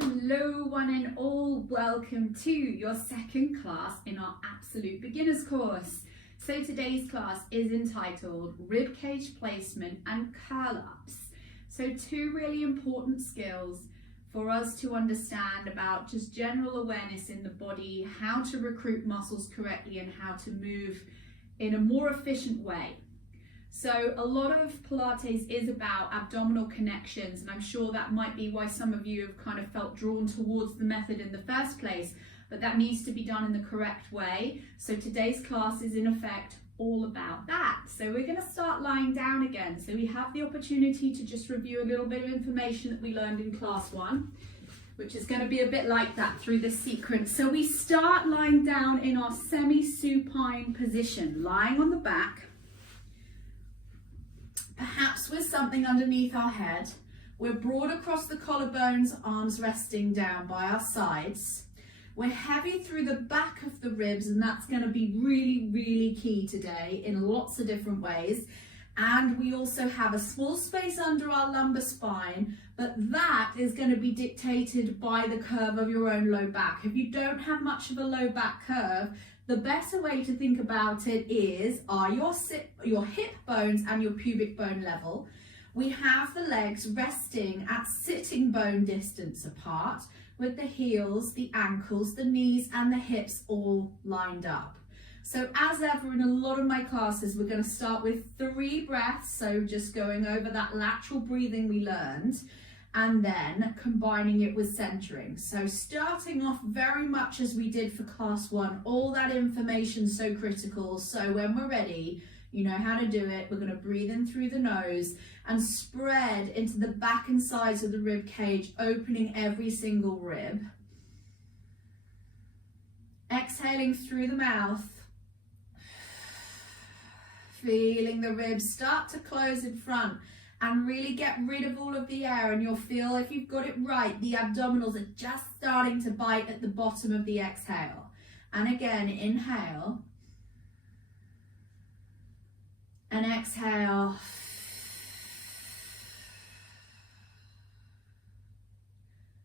Hello one and all, welcome to your second class in our Absolute Beginners course. So today's class is entitled Ribcage Placement and Curl-Ups. So two really important skills for us to understand about just general awareness in the body, how to recruit muscles correctly and how to move in a more efficient way. So a lot of Pilates is about abdominal connections, and I'm sure that might be why some of you have kind of felt drawn towards the method in the first place, but that needs to be done in the correct way. So today's class is in effect all about that. So we're going to start lying down again. So we have the opportunity to just review a little bit of information that we learned in class 1, which is going to be a bit like that through this sequence. So we start lying down in our semi-supine position, lying on the back, perhaps with something underneath our head. We're broad across the collarbones, arms resting down by our sides. We're heavy through the back of the ribs, and that's going to be really, really key today in lots of different ways. And we also have a small space under our lumbar spine, but that is going to be dictated by the curve of your own low back. If you don't have much of a low back curve, the better way to think about it is, are your hip bones and your pubic bone level? We have the legs resting at sitting bone distance apart, with the heels, the ankles, the knees and the hips all lined up. So as ever in a lot of my classes, we're going to start with 3 breaths, so just going over that lateral breathing we learned, and then combining it with centering. So starting off very much as we did for class 1, all that information so critical. So when we're ready, you know how to do it. We're going to breathe in through the nose and spread into the back and sides of the rib cage, opening every single rib. Exhaling through the mouth, feeling the ribs start to close in front. And really get rid of all of the air, and you'll feel, if you've got it right, the abdominals are just starting to bite at the bottom of the exhale. And again, inhale. And exhale.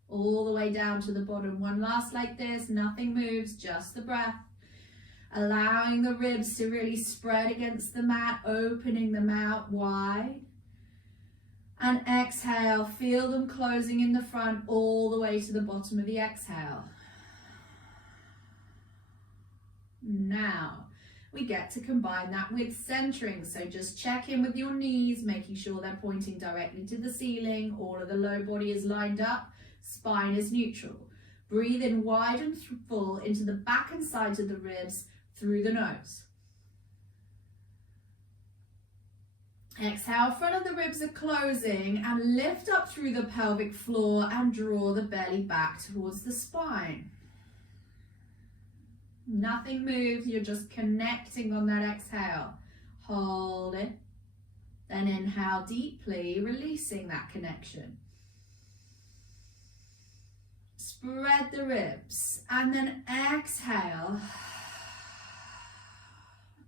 All the way down to the bottom. One last like this, nothing moves, just the breath. Allowing the ribs to really spread against the mat, opening them out wide. And exhale, feel them closing in the front all the way to the bottom of the exhale. Now, we get to combine that with centering. So just check in with your knees, making sure they're pointing directly to the ceiling. All of the low body is lined up, spine is neutral. Breathe in wide and full into the back and sides of the ribs through the nose. Exhale, front of the ribs are closing, and lift up through the pelvic floor and draw the belly back towards the spine. Nothing moves, you're just connecting on that exhale. Hold it. Then inhale deeply, releasing that connection. Spread the ribs, and then exhale,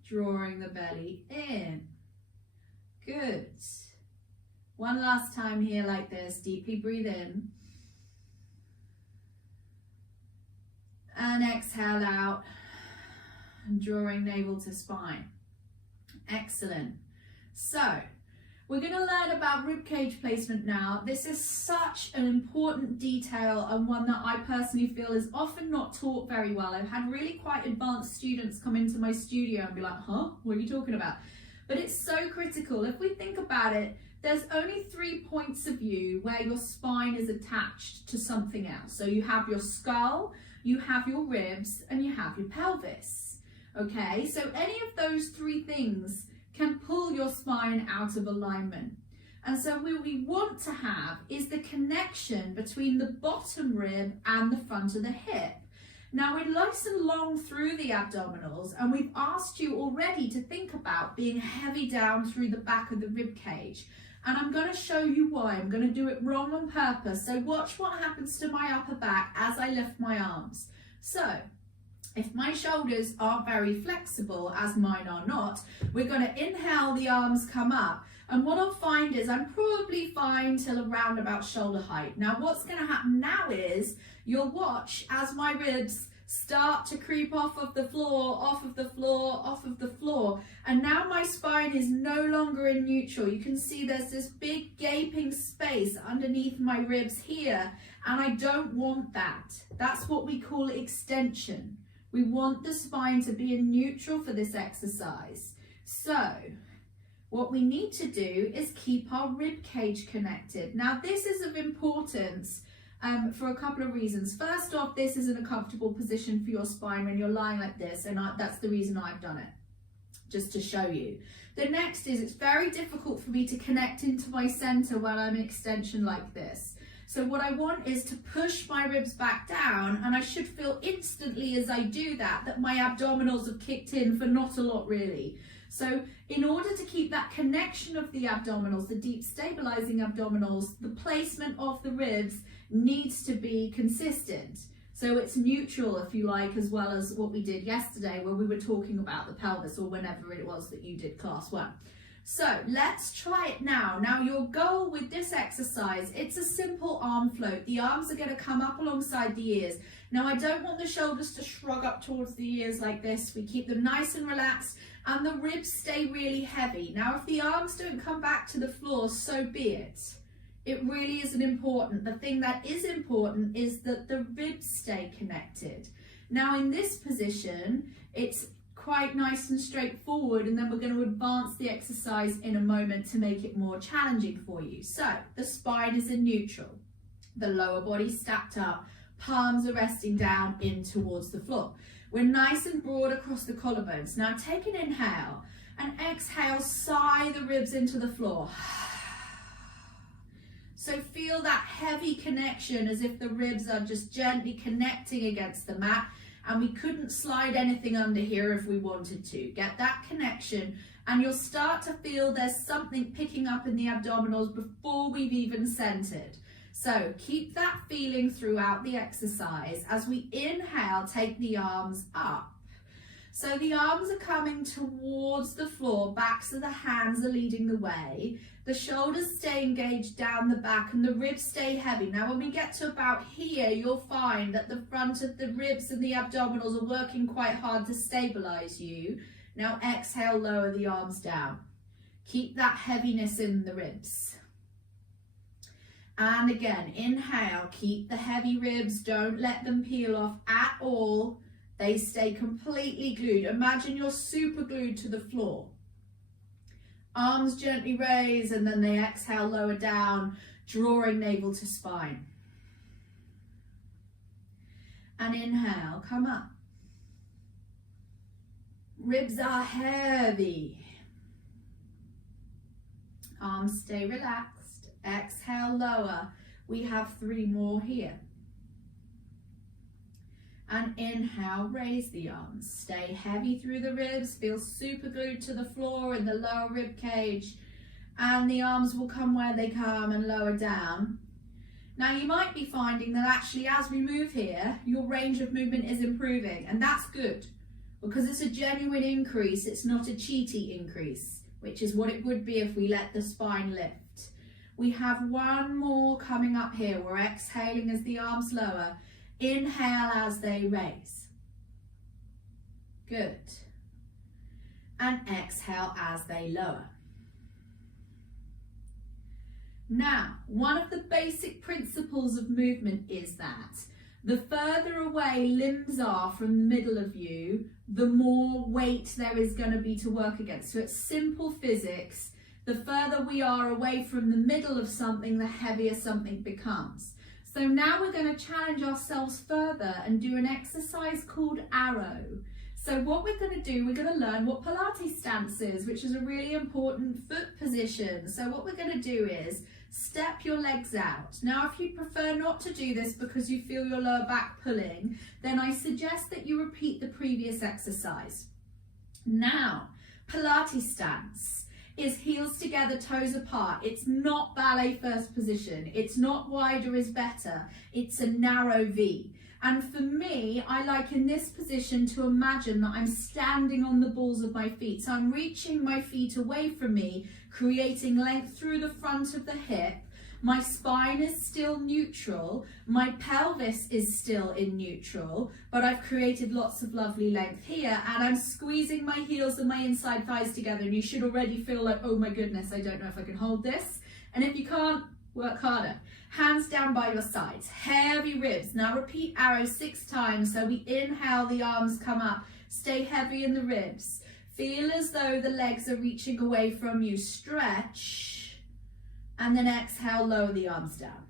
drawing the belly in. Good. One last time here like this. Deeply breathe in. And exhale out. And drawing navel to spine. Excellent. So, we're going to learn about ribcage placement now. This is such an important detail, and one that I personally feel is often not taught very well. I've had really quite advanced students come into my studio and be like, huh, what are you talking about? But it's so critical. If we think about it, there's only 3 points of view where your spine is attached to something else. So you have your skull, you have your ribs, and you have your pelvis. Okay, so any of those 3 things can pull your spine out of alignment. And so what we want to have is the connection between the bottom rib and the front of the hip. Now we're nice and long through the abdominals, and we've asked you already to think about being heavy down through the back of the rib cage. And I'm going to show you why. I'm going to do it wrong on purpose. So watch what happens to my upper back as I lift my arms. So If my shoulders aren't very flexible, as mine are not, we're going to inhale, the arms come up. And what I'll find is I'm probably fine till around about shoulder height. Now what's going to happen now is you'll watch as my ribs start to creep off of the floor, off of the floor, off of the floor. And now my spine is no longer in neutral. You can see there's this big gaping space underneath my ribs here. And I don't want that. That's what we call extension. We want the spine to be in neutral for this exercise. So what we need to do is keep our rib cage connected. Now this is of importance for a couple of reasons. First off, this isn't a comfortable position for your spine when you're lying like this, and that's the reason I've done it, just to show you. The next is it's very difficult for me to connect into my center while I'm in extension like this. So what I want is to push my ribs back down, and I should feel instantly as I do that my abdominals have kicked in for not a lot really. So in order to keep that connection of the abdominals, the deep stabilizing abdominals, the placement of the ribs needs to be consistent. So it's neutral, if you like, as well as what we did yesterday where we were talking about the pelvis, or whenever it was that you did class 1. So let's try it now. Now your goal with this exercise, it's a simple arm float. The arms are going to come up alongside the ears. Now I don't want the shoulders to shrug up towards the ears like this. We keep them nice and relaxed and the ribs stay really heavy. Now if the arms don't come back to the floor, so be it. It really isn't important. The thing that is important is that the ribs stay connected. Now in this position, it's quite nice and straightforward, and then we're going to advance the exercise in a moment to make it more challenging for you. So the spine is in neutral, the lower body stacked up, palms are resting down in towards the floor. We're nice and broad across the collarbones. Now take an inhale and exhale, sigh the ribs into the floor. So feel that heavy connection as if the ribs are just gently connecting against the mat, and we couldn't slide anything under here if we wanted to. Get that connection and you'll start to feel there's something picking up in the abdominals before we've even centered. So keep that feeling throughout the exercise. As we inhale, take the arms up. So the arms are coming towards the floor, backs of the hands are leading the way. The shoulders stay engaged down the back and the ribs stay heavy. Now when we get to about here, you'll find that the front of the ribs and the abdominals are working quite hard to stabilize you. Now exhale, lower the arms down. Keep that heaviness in the ribs. And again, inhale, keep the heavy ribs, don't let them peel off at all. They stay completely glued. Imagine you're super glued to the floor. Arms gently raise and then they exhale, lower down, drawing navel to spine. And inhale, come up. Ribs are heavy. Arms stay relaxed. Exhale, lower. We have 3 more here. And inhale, raise the arms. Stay heavy through the ribs. Feel super glued to the floor in the lower rib cage. And the arms will come where they come and lower down. Now you might be finding that actually as we move here, your range of movement is improving. And that's good because it's a genuine increase. It's not a cheaty increase, which is what it would be if we let the spine lift. We have 1 more coming up here. We're exhaling as the arms lower. Inhale as they raise. Good. And exhale as they lower. Now, one of the basic principles of movement is that the further away limbs are from the middle of you, the more weight there is going to be to work against. So it's simple physics. The further we are away from the middle of something, the heavier something becomes. So now we're going to challenge ourselves further and do an exercise called arrow. So what we're going to do, we're going to learn what Pilates stance is, which is a really important foot position. So what we're going to do is step your legs out. Now, if you prefer not to do this because you feel your lower back pulling, then I suggest that you repeat the previous exercise. Now, Pilates stance is heels together, toes apart. It's not ballet first position. It's not wider is better. It's a narrow V. And for me, I like in this position to imagine that I'm standing on the balls of my feet. So I'm reaching my feet away from me, creating length through the front of the hip. My spine is still neutral, my pelvis is still in neutral, but I've created lots of lovely length here, and I'm squeezing my heels and my inside thighs together, and you should already feel like, oh my goodness, I don't know if I can hold this. And if you can't, work harder. Hands down by your sides, heavy ribs. Now repeat arrow 6 times. So we inhale, the arms come up, stay heavy in the ribs. Feel as though the legs are reaching away from you, stretch. And then exhale, lower the arms down.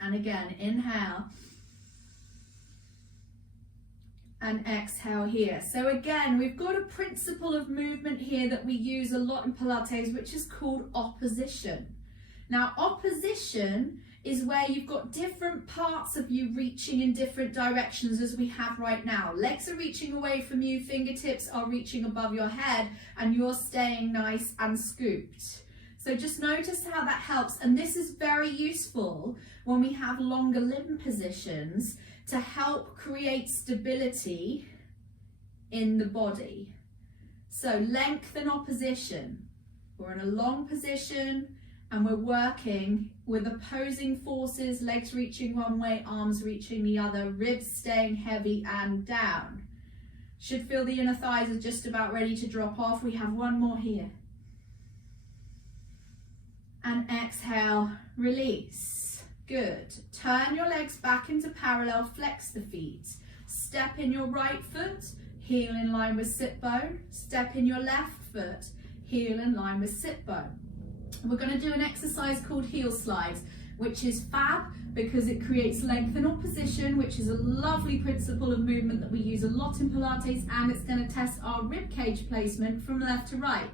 And again, inhale. And exhale here. So again, we've got a principle of movement here that we use a lot in Pilates, which is called opposition. Now, opposition is where you've got different parts of you reaching in different directions as we have right now. Legs are reaching away from you, fingertips are reaching above your head, and you're staying nice and scooped. So just notice how that helps. And this is very useful when we have longer limb positions to help create stability in the body. So length and opposition. We're in a long position, and we're working with opposing forces, legs reaching one way, arms reaching the other, ribs staying heavy and down. Should feel the inner thighs are just about ready to drop off. We have one more here. And exhale, release. Good. Turn your legs back into parallel, flex the feet. Step in your right foot, heel in line with sit bone. Step in your left foot, heel in line with sit bone. We're going to do an exercise called heel slides, which is fab because it creates length and opposition, which is a lovely principle of movement that we use a lot in Pilates, and it's going to test our ribcage placement from left to right.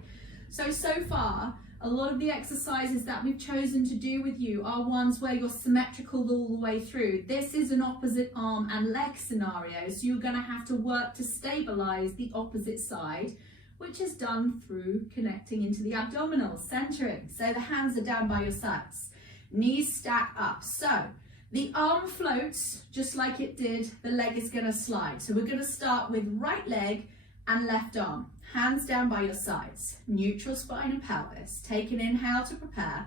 So far, a lot of the exercises that we've chosen to do with you are ones where you're symmetrical all the way through. This is an opposite arm and leg scenario, so you're going to have to work to stabilize the opposite side, which is done through connecting into the abdominals, centering. So the hands are down by your sides, knees stack up. So the arm floats just like it did, the leg is going to slide. So we're going to start with right leg and left arm, hands down by your sides, neutral spine and pelvis. Take an inhale to prepare.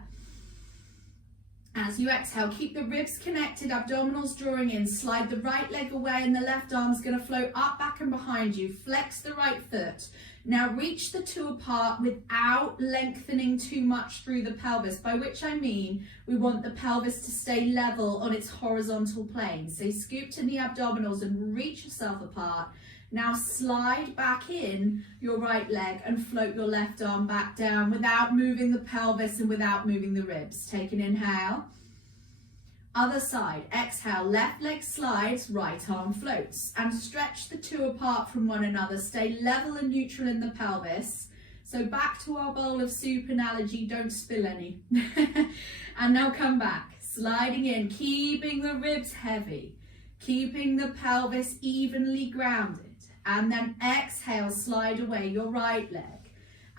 As you exhale, keep the ribs connected, abdominals drawing in, slide the right leg away and the left arm's going to float up, back and behind you. Flex the right foot. Now reach the two apart without lengthening too much through the pelvis, by which I mean we want the pelvis to stay level on its horizontal plane. So scoop to the abdominals and reach yourself apart. Now slide back in your right leg and float your left arm back down without moving the pelvis and without moving the ribs. Take an inhale. Other side, exhale, left leg slides, right arm floats, and stretch the two apart from one another. Stay level and neutral in the pelvis. So back to our bowl of soup analogy, don't spill any. And now come back, sliding in, keeping the ribs heavy, keeping the pelvis evenly grounded. And then exhale, slide away your right leg.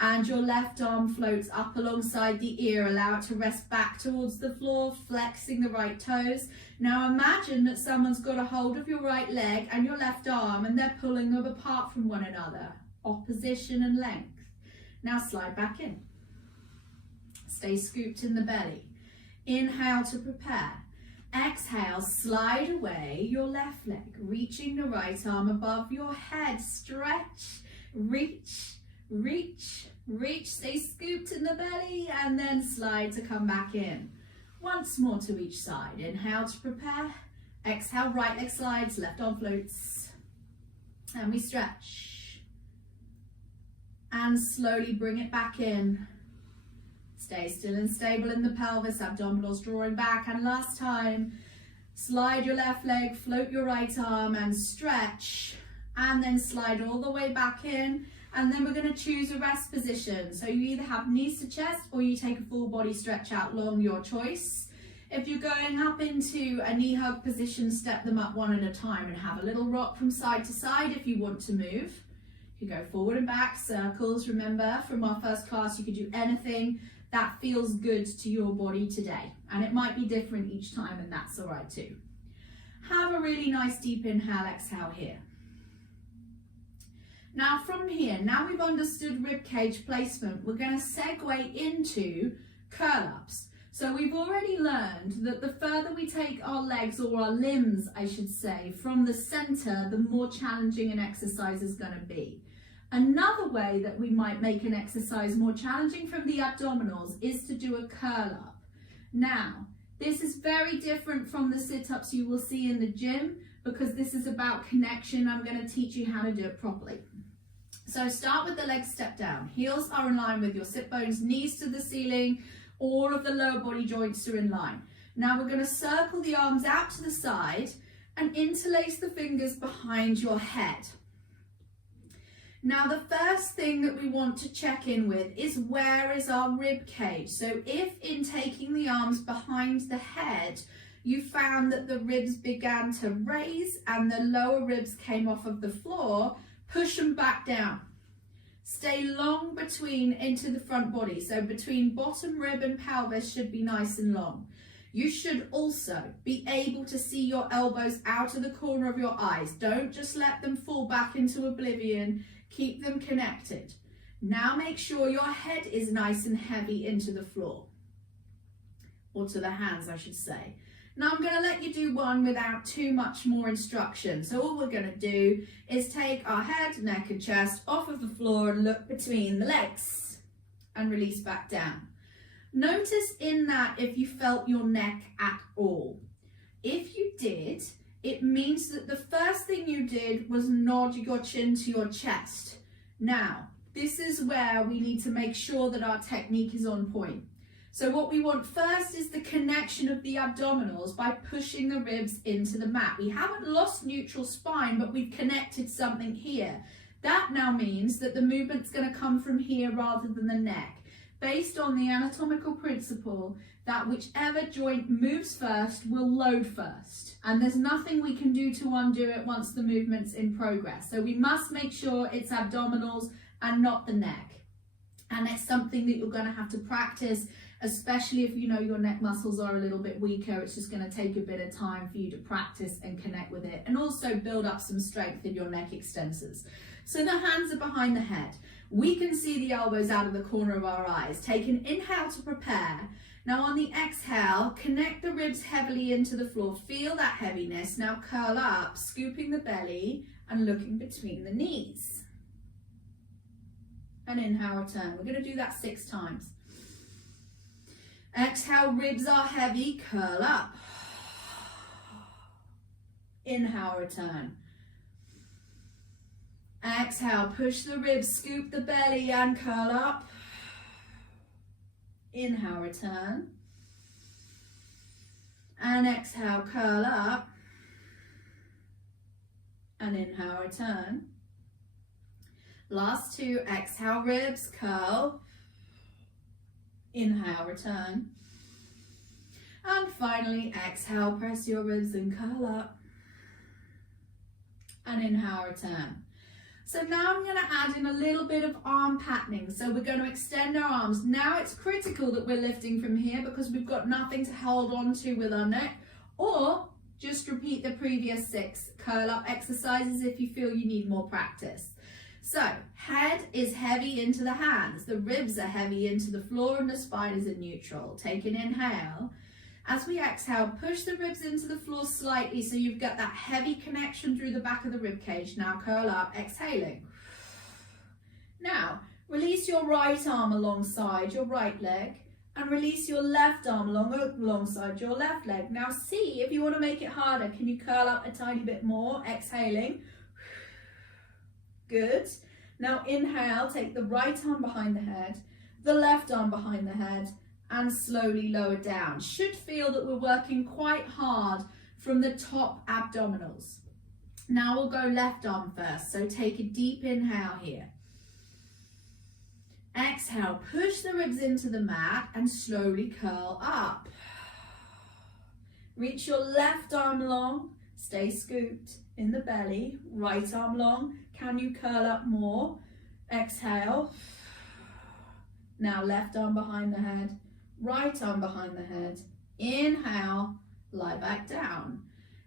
And your left arm floats up alongside the ear. Allow it to rest back towards the floor, flexing the right toes. Now imagine that someone's got a hold of your right leg and your left arm and they're pulling them apart from one another. Opposition and length. Now slide back in. Stay scooped in the belly. Inhale to prepare. Exhale, slide away your left leg, reaching the right arm above your head. Stretch, reach, reach, reach. Stay scooped in the belly and then slide to come back in. Once more to each side. Inhale to prepare. Exhale, right leg slides, left arm floats. And we stretch. And slowly bring it back in. Stay still and stable in the pelvis, abdominals drawing back. And last time, slide your left leg, float your right arm and stretch. And then slide all the way back in. And then we're going to choose a rest position. So you either have knees to chest or you take a full body stretch out long, your choice. If you're going up into a knee hug position, step them up one at a time and have a little rock from side to side if you want to move. You go forward and back, circles. Remember from our first class, you could do anything that feels good to your body today. And it might be different each time, and that's all right too. Have a really nice deep inhale, exhale here. Now from here, now we've understood rib cage placement, we're going to segue into curl-ups. So we've already learned that the further we take our legs, or our limbs I should say, from the center, the more challenging an exercise is going to be. Another way that we might make an exercise more challenging from the abdominals is to do a curl-up. Now, this is very different from the sit-ups you will see in the gym, because this is about connection. I'm going to teach you how to do it properly. So start with the legs step down. Heels are in line with your sit bones, knees to the ceiling, all of the lower body joints are in line. Now we're going to circle the arms out to the side and interlace the fingers behind your head. Now the first thing that we want to check in with is, where is our rib cage? So if in taking the arms behind the head, you found that the ribs began to raise and the lower ribs came off of the floor, push them back down. Stay long between into the front body. So between bottom rib and pelvis should be nice and long. You should also be able to see your elbows out of the corner of your eyes. Don't just let them fall back into oblivion. Keep them connected. Now make sure your head is nice and heavy into the floor, or to the hands I should say. Now I'm going to let you do one without too much more instruction. So all we're going to do is take our head, neck and chest off of the floor and look between the legs and release back down. Notice in that if you felt your neck at all. If you did, it means that the first thing you did was nod your chin to your chest. Now, this is where we need to make sure that our technique is on point. So what we want first is the connection of the abdominals by pushing the ribs into the mat. We haven't lost neutral spine, but we've connected something here. That now means that the movement's going to come from here rather than the neck, based on the anatomical principle that whichever joint moves first will load first. And there's nothing we can do to undo it once the movement's in progress. So we must make sure it's abdominals and not the neck. And it's something that you're going to have to practice, especially if you know your neck muscles are a little bit weaker. It's just going to take a bit of time for you to practice and connect with it, and also build up some strength in your neck extensors. So the hands are behind the head. We can see the elbows out of the corner of our eyes. Take an inhale to prepare. Now on the exhale, connect the ribs heavily into the floor. Feel that heaviness. Now curl up, scooping the belly and looking between the knees. And inhale, return. We're going to do that 6 times. Exhale, ribs are heavy, curl up. Inhale, return. Exhale, push the ribs, scoop the belly and curl up. Inhale, return. And exhale, curl up. And inhale, return. Last 2, exhale, ribs, curl. Inhale, return. And finally, exhale, press your ribs and curl up. And inhale, return. So now I'm going to add in a little bit of arm patterning. So we're going to extend our arms. Now it's critical that we're lifting from here because we've got nothing to hold on to with our neck. Or just repeat the previous 6 curl up exercises if you feel you need more practice. So head is heavy into the hands, the ribs are heavy into the floor, and the spine is in neutral. Take an inhale. As we exhale, push the ribs into the floor slightly so you've got that heavy connection through the back of the rib cage. Now curl up, exhaling. Now release your right arm alongside your right leg and release your left arm alongside your left leg. Now see if you want to make it harder. Can you curl up a tiny bit more, exhaling? Good. Now inhale, take the right arm behind the head, the left arm behind the head, and slowly lower down. Should feel that we're working quite hard from the top abdominals. Now we'll go left arm first. So take a deep inhale here. Exhale, push the ribs into the mat and slowly curl up. Reach your left arm long, stay scooped in the belly, right arm long. Can you curl up more? Exhale. Now left arm behind the head, right arm behind the head. Inhale, lie back down.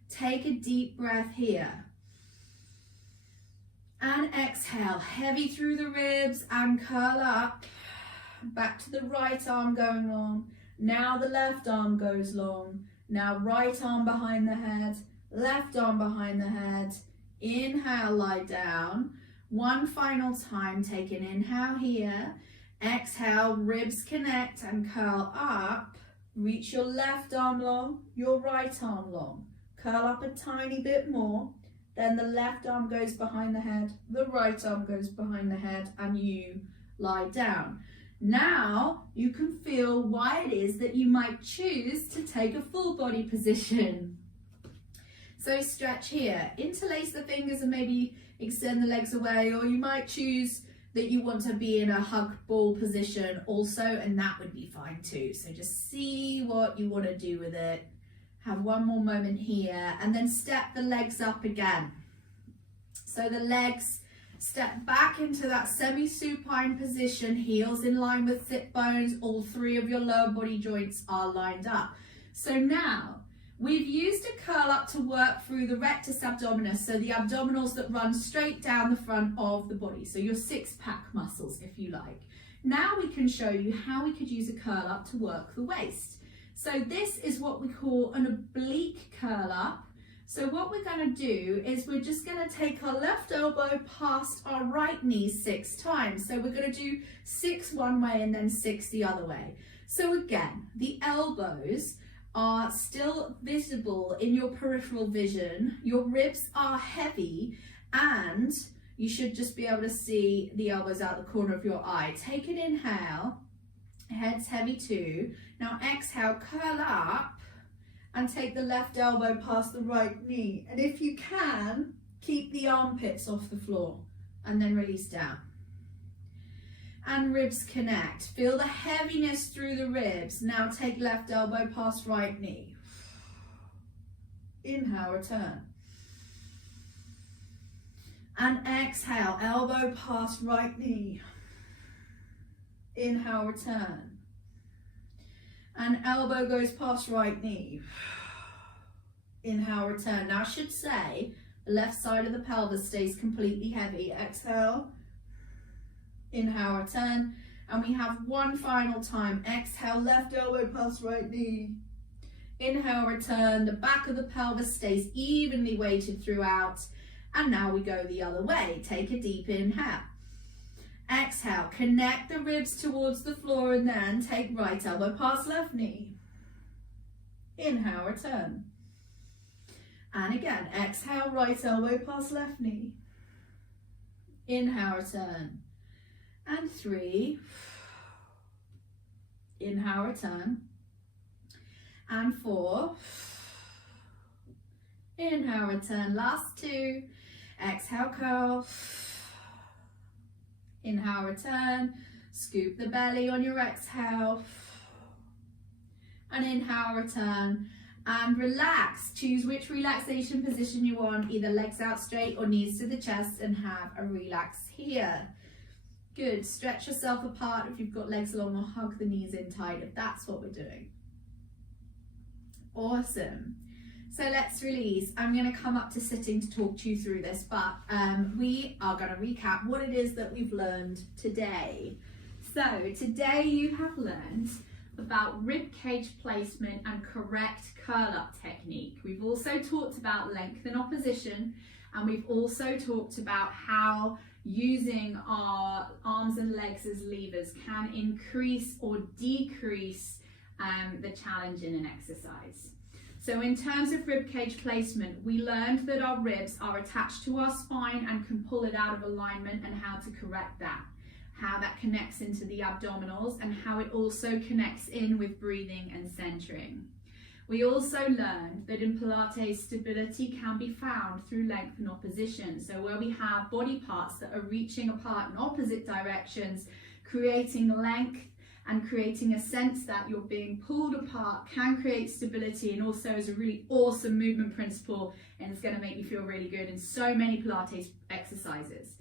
Take a deep breath here. And exhale, heavy through the ribs and curl up. Back to the right arm going long. Now the left arm goes long. Now right arm behind the head, left arm behind the head. Inhale, lie down. One final time, take an inhale here. Exhale, ribs connect and curl up. Reach your left arm long, your right arm long. Curl up a tiny bit more. Then the left arm goes behind the head, the right arm goes behind the head, and you lie down. Now you can feel why it is that you might choose to take a full body position. So stretch here, interlace the fingers and maybe extend the legs away, or you might choose that you want to be in a hug ball position also, and that would be fine too. So just see what you want to do with it. Have one more moment here, and then step the legs up again. So the legs step back into that semi-supine position, heels in line with sit bones, all three of your lower body joints are lined up. So now, we've used a curl up to work through the rectus abdominis, so the abdominals that run straight down the front of the body, so your six-pack muscles, if you like. Now we can show you how we could use a curl up to work the waist. So this is what we call an oblique curl up. So what we're going to do is we're just going to take our left elbow past our right knee 6 times. So we're going to do 6 one way and then 6 the other way. So again, the elbows are still visible in your peripheral vision. Your ribs are heavy and you should just be able to see the elbows out the corner of your eye. Take an inhale, head's heavy too. Now exhale, curl up and take the left elbow past the right knee. And if you can, keep the armpits off the floor and then release down. And ribs connect. Feel the heaviness through the ribs. Now take left elbow past right knee. Inhale, return. And exhale, elbow past right knee. Inhale, return. And elbow goes past right knee. Inhale, return. Now I should say the left side of the pelvis stays completely heavy. Exhale. Inhale, return. And we have one final time. Exhale, left elbow past right knee. Inhale, return. The back of the pelvis stays evenly weighted throughout. And now we go the other way. Take a deep inhale. Exhale, connect the ribs towards the floor and then take right elbow past left knee. Inhale, return. And again, exhale, right elbow past left knee. Inhale, return. And 3. Inhale, return. And 4. Inhale, return. Last 2. Exhale, curl. Inhale, return. Scoop the belly on your exhale. And inhale, return. And relax. Choose which relaxation position you want, either legs out straight or knees to the chest, and have a relax here. Good. Stretch yourself apart if you've got legs long, or hug the knees in tight if that's what we're doing. Awesome. So let's release. I'm going to come up to sitting to talk to you through this, but we are going to recap what it is that we've learned today. So today you have learned about rib cage placement and correct curl up technique. We've also talked about length and opposition, and we've also talked about how using our arms and legs as levers can increase or decrease the challenge in an exercise. So in terms of rib cage placement, we learned that our ribs are attached to our spine and can pull it out of alignment, and how to correct that, how that connects into the abdominals, and how it also connects in with breathing and centering. We also learned that in Pilates, stability can be found through length and opposition. So where we have body parts that are reaching apart in opposite directions, creating length and creating a sense that you're being pulled apart can create stability, and also is a really awesome movement principle, and it's going to make you feel really good in so many Pilates exercises.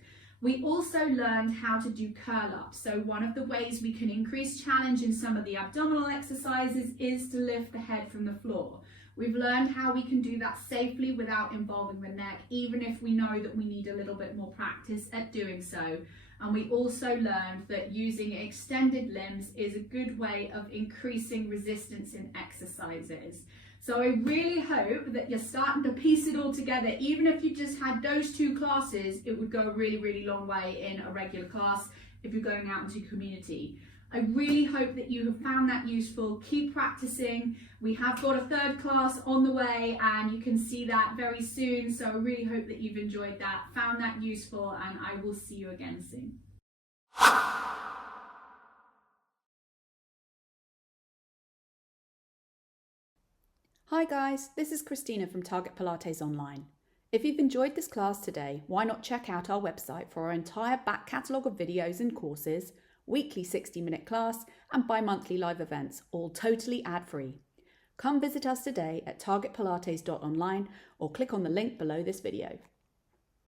We also learned how to do curl ups. So one of the ways we can increase challenge in some of the abdominal exercises is to lift the head from the floor. We've learned how we can do that safely without involving the neck, even if we know that we need a little bit more practice at doing so. And we also learned that using extended limbs is a good way of increasing resistance in exercises. So I really hope that you're starting to piece it all together. Even if you just had those 2 classes, it would go a really, really long way in a regular class if you're going out into community. I really hope that you have found that useful. Keep practicing. We have got a 3rd class on the way and you can see that very soon. So I really hope that you've enjoyed that, found that useful, and I will see you again soon. Hi guys, this is Christina from Target Pilates Online. If you've enjoyed this class today, why not check out our website for our entire back catalogue of videos and courses, weekly 60-minute class and bi-monthly live events, all totally ad-free. Come visit us today at targetpilates.online or click on the link below this video.